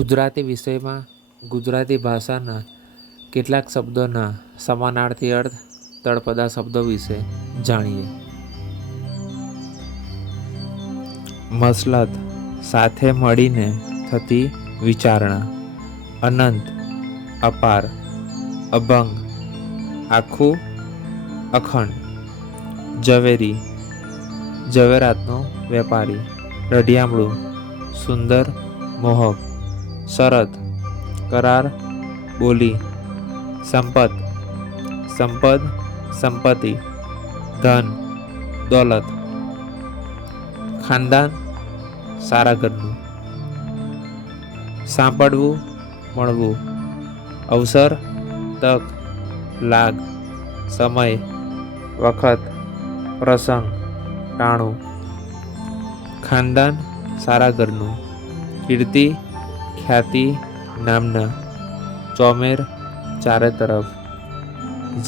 ગુજરાતી વિષયમાં ગુજરાતી ભાષાના કેટલાક શબ્દોના સમાનાર્થી અર્થ તળપદા શબ્દો વિશે જાણીએ. મસલત સાથે મળીને થતી વિચારણા, અનંત, અપાર, અભંગ, આખું અખંડ, ઝવેરી, ઝવેરાતનો વેપારી, રઢિયામણું, સુંદર, મોહક શરત, કરાર, બોલી, સંપત, સંપદ, સંપત્તિ, ધન, દોલત, ખાનદાન, સારા ઘરનું. સાંપડવું, મળવું. અવસર, તક, લાગ, સમય, વખત, પ્રસંગ, ટાણું. ખાનદાન, સારા ઘરનું. કીર્તિ ખ્યાતિ નામના ચોમેર ચારે તરફ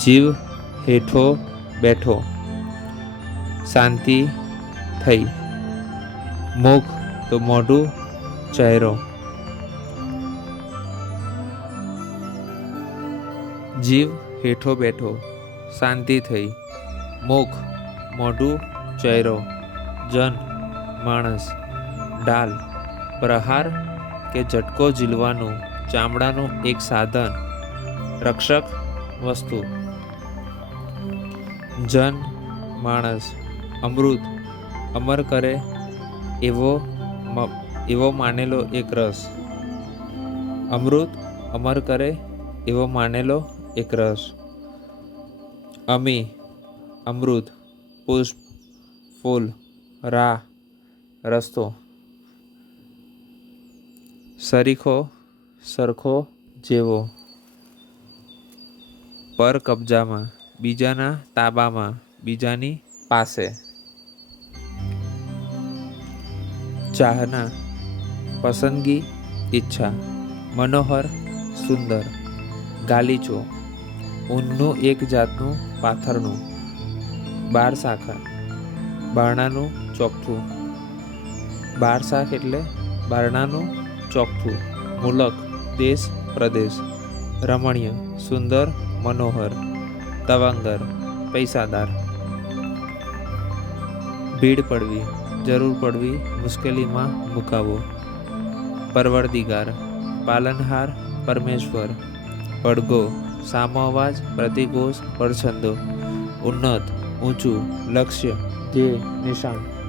જીવ હેઠો બેઠો. શાંતિ થઈ. મુખ તો મોઢું ચહેરો. જીવ હેઠો બેઠો. શાંતિ થઈ. મુખ મોઢું ચહેરો. જન માણસ. ડાલ. પ્રહાર કે ઝટકો ઝીલવાનું ચામડાનું એક સાધન, રક્ષક વસ્તુ. જન, માણસ, અમૃત, અમર કરે એવો એવો માનેલો એક રસ. અમૃત, અમર કરે એવો માનેલો એક રસ. અમી, અમૃત, પુષ્પ, ફૂલ રાહ રસ્તો. સરીખો, સરખો, જેવો. પર કબજામાં, બીજાના તાબામાં, બીજાની પાસે. ચાહના, પસંદગી, ઈચ્છા. મનોહર, સુંદર. ગાલીચો. ઊનનું એક જાતનું પાથરનું બાર શાખા બારણાનું ચોકઠું બાર શાખ એટલે બારણાનું ચોકઠું, મુલક, દેશ, પ્રદેશ. રમણીય, સુંદર, મનોહર. તવાંગર, પૈસાદાર. ભીડ પડવી, જરૂર પડવી, મુશ્કેલીમાં મુકાવો પરવરદિગાર, પાલનહાર, પરમેશ્વર. પડઘો સામો અવાજ, પ્રતિઘોષ, પરછંદો. ઉન્નત, ઊંચું, લક્ષ્ય, ધ્યેય, નિશાન.